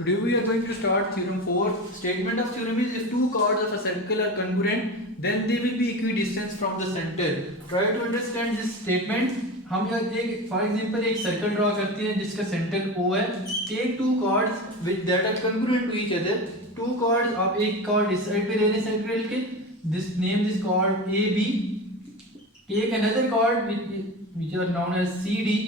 Today we are going to start theorem 4. Statement of theorem is if two chords of a circle are congruent, then they will be equidistant from the center. Try to understand this statement. हम एक for example एक circle draw करते हैं जिसका centre O है. Take two chords with that are congruent to each other. Two chords आप एक कॉर्ड इस साइड पे ले लें सर्कल के. This name this chord AB. Take another chord which are known as CD.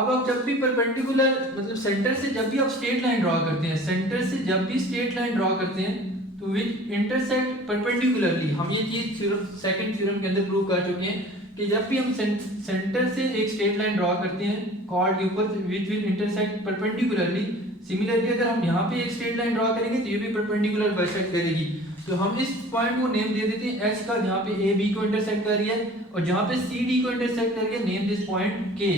अब आप जब भी परपेंडिकुलर मतलब सेंटर से जब भी आप स्ट्रेट लाइन ड्रॉ करते हैं, सेंटर से जब भी स्ट्रेट लाइन ड्रॉ करते हैं तो विच इंटरसेक्ट परपेंडिकुलरली, हम ये चीज थ्योरम सेकंड थ्योरम के अंदर प्रूव कर चुके हैं कि जब भी हम सेंटर से एक स्ट्रेट लाइन ड्रॉ करते हैं कॉर्ड के ऊपर which will intersect perpendicularly. Similarly अगर हम यहाँ पे एक स्ट्रेट लाइन ड्रॉ करेंगे तो ये भी परपेंडिकुलर बाइसेक्ट करेगी. तो हम इस पॉइंट को नेम दे देते हैं H का, जहाँ पे ए बी को इंटरसेक्ट कर रही है और जहाँ पे सी डी को इंटरसेक्ट कर रही है name this point K.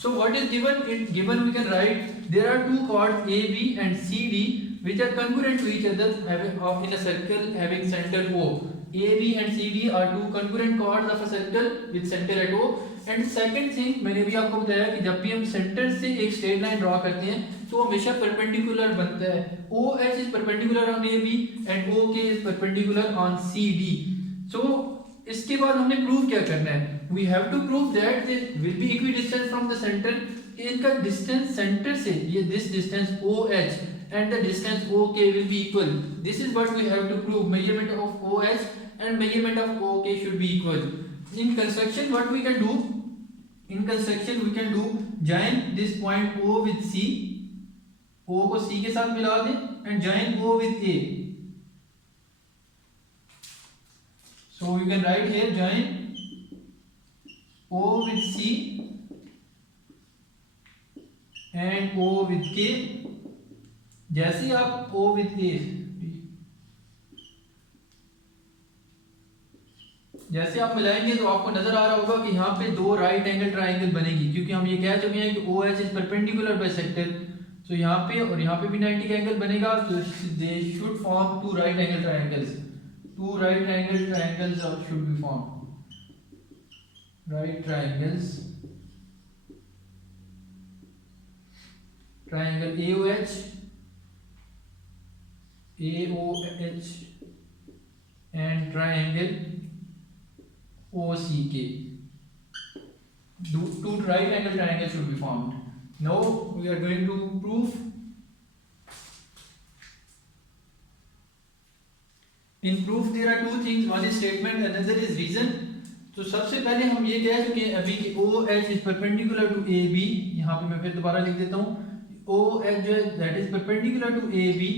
So what is given? Given we can write there are two chords AB and CD which are congruent to each other in a circle having center O. AB and CD are two congruent chords of a circle with center at O. And second thing मैंने भी आपको बताया कि जब भी हम सेंटर से एक स्ट्रेट लाइन ड्रॉ करते हैं तो हमेशा परपेंडिकुलर बनता है. OH is perpendicular on AB and OK is perpendicular on CD. So इसके बाद हमने प्रूव क्या करना है. We have to prove that they will be equidistant from the centre. इनका डिस्टेंस सेंटर से ये this distance OH and the distance OK will be equal. This is what we have to prove. Measurement of OH and measurement of OK should be equal. In construction what we can do? In construction we can do join this point O with C. O को C के साथ मिला दें and join O with A. So we can write here join O with C and O with K. जैसे ही आप O with A जैसे आप मिलाएंगे तो आपको नजर आ रहा होगा कि यहाँ पे दो राइट एंगल ट्राइंगल बनेगी, क्योंकि हम ये कह चुके हैं कि OH इज परपेंडिकुलर बाइसेक्टर. तो यहाँ पे और यहाँ पे भी 90 एंगल बनेगा. तो they should form two right angle triangles. Two right angle triangles should be formed. Right triangles. Triangle AOH, AOH, and triangle OCK. Two right angle triangles should be formed. Now we are going to prove. In proof there are two things. One is statement, another is reason. तो सबसे पहले हम ये कह चुके हैं अभी कि OH is perpendicular to AB. यहाँ पे मैं फिर दोबारा लिख देता हूँ. OH जो है that is perpendicular to AB.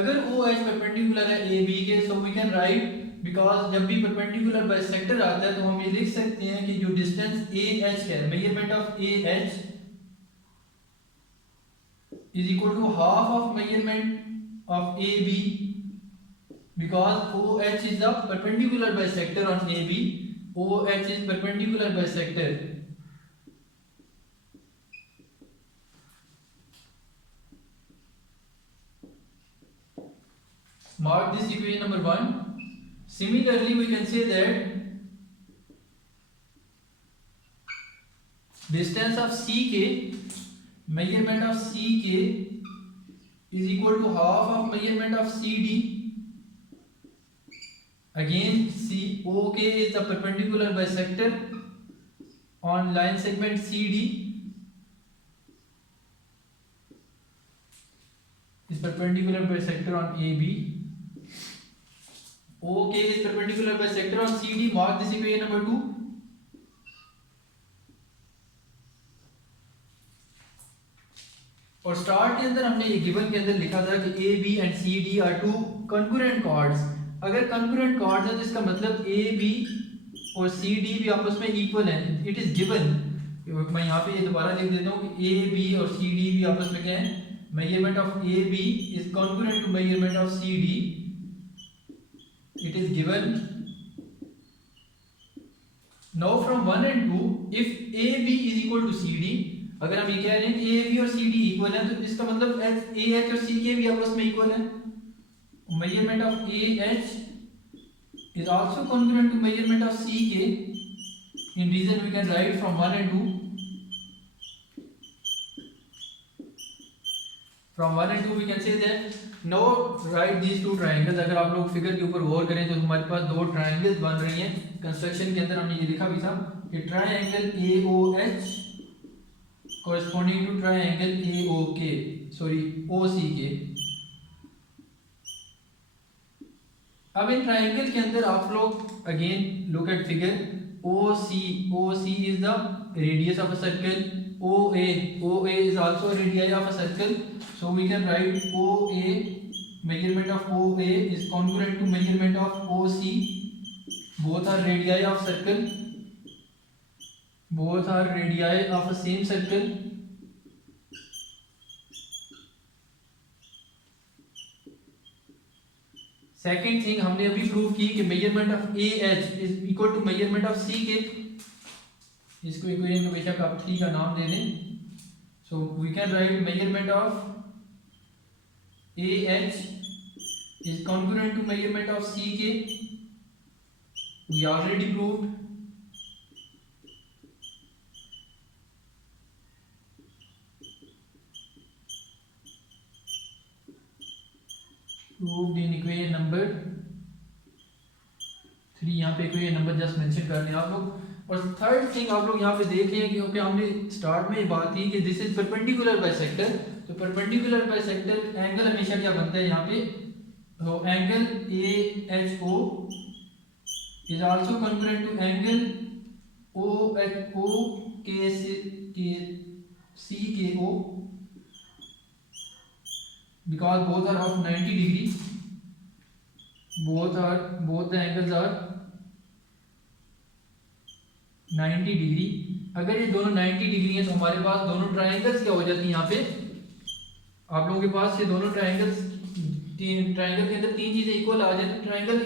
अगर OH perpendicular है AB के, so we can write, because जब भी perpendicular bisector आता है तो हम ये लिख सकते हैं कि जो distance AH है, measurement of AH is equal to half of measurement of AB. Because OH is a perpendicular bisector on AB, OH is perpendicular bisector. Mark this equation number 1. Similarly, we can say that distance of CK, measurement of CK is equal to half of measurement of CD. Again, OK is the perpendicular bisector on line segment CD. Is perpendicular bisector on AB. OK is perpendicular bisector on CD. Mark this equation number 2. और स्टार्ट के अंदर हमने ये गिवन के अंदर लिखा था कि AB and CD are two congruent chords. अगर congruent chords है तो इसका मतलब AB और CD भी आपस में इक्वल है. It is given. मैं यहाँ पे ये दोबारा लिख देता हूँ कि AB और CD भी आपस में क्या है, measurement of AB is congruent to measurement of CD. It is given. Now from 1 and 2, if AB is equal to CD, अगर हम ये कह रहे हैं कि AB और CD इक्वल है तो इसका मतलब AH और CK भी आपस में इक्वल है. Measurement of AH is also congruent to measurement of CK. In reason we can write from 1 and 2. From 1 and 2 we can say that no right these two triangles. अगर आप लोग फिगर के ऊपर गौर करें तो हमारे पास दो ट्राइंगल्स बन रही हैं। कंस्ट्रक्शन के अंदर हमने ये लिखा भी था कि triangle AOH corresponding to triangle AOK, sorry OCK। अब इन ट्राइंगल के अंदर आप लोग again look at figure OC is the radius of a circle, OA is also a radii of a circle, so we can write OA, measurement of OA is congruent to measurement of OC, both are radii of circle, both are radii of a same circle। Second thing हमने अभी prove की कि measurement of AH is equal to measurement of CK। इसको equation को बेशक आप 3 का नाम दे दें। So we can write measurement of AH is congruent to measurement of CK। we already proved। proved in equation number 3। यहाँ पे इक्वेशन नंबर जस्ट मेंशन कर लें आप लोग। और थर्ड थिंग आप लोग यहाँ पे देख लें क्योंकि हमने स्टार्ट में बात की कि दिस इज परपेंडिकुलर बाइसेक्टर। तो परपेंडिकुलर बाइसेक्टर एंगल हमेशा क्या बनता है यहाँ पे, तो angle AHO is also congruent to angle CKO because both are of 90 degree, both the angles are 90 डिग्री। अगर ये दोनों 90 डिग्री हैं तो हमारे पास दोनों ट्राइंगल्स क्या हो जाती हैं, यहाँ पे आप लोगों के पास ये दोनों ट्राइंगल्स, ट्राइंगल के अंदर 3 चीजें इक्वल आ जाती हैं, ट्राइंगल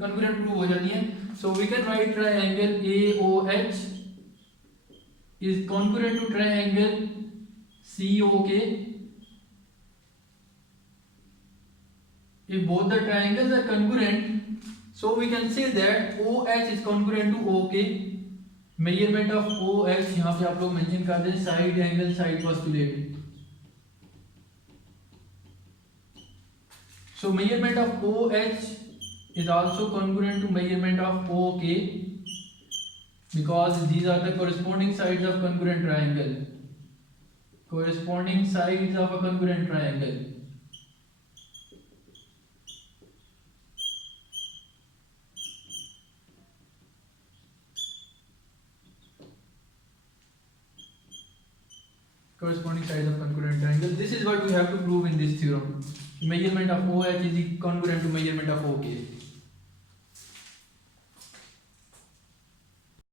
कॉन्ग्रुएंट प्रूव हो जाती हैं। So we can write triangle AOH is congruent to triangle COK if both the triangles are congruent, so we can say that OH is congruent to OK। Measurement of OH यहाँ पे आप लोग मेंशन कर दें side angle side postulate. so measurement of OH is also congruent to measurement of OK because these are the corresponding sides of congruent triangle, corresponding sides of a congruent triangle। corresponding sides of congruent triangle, this is what we have to prove in this theorem। measurement of OH is congruent to measurement of OK।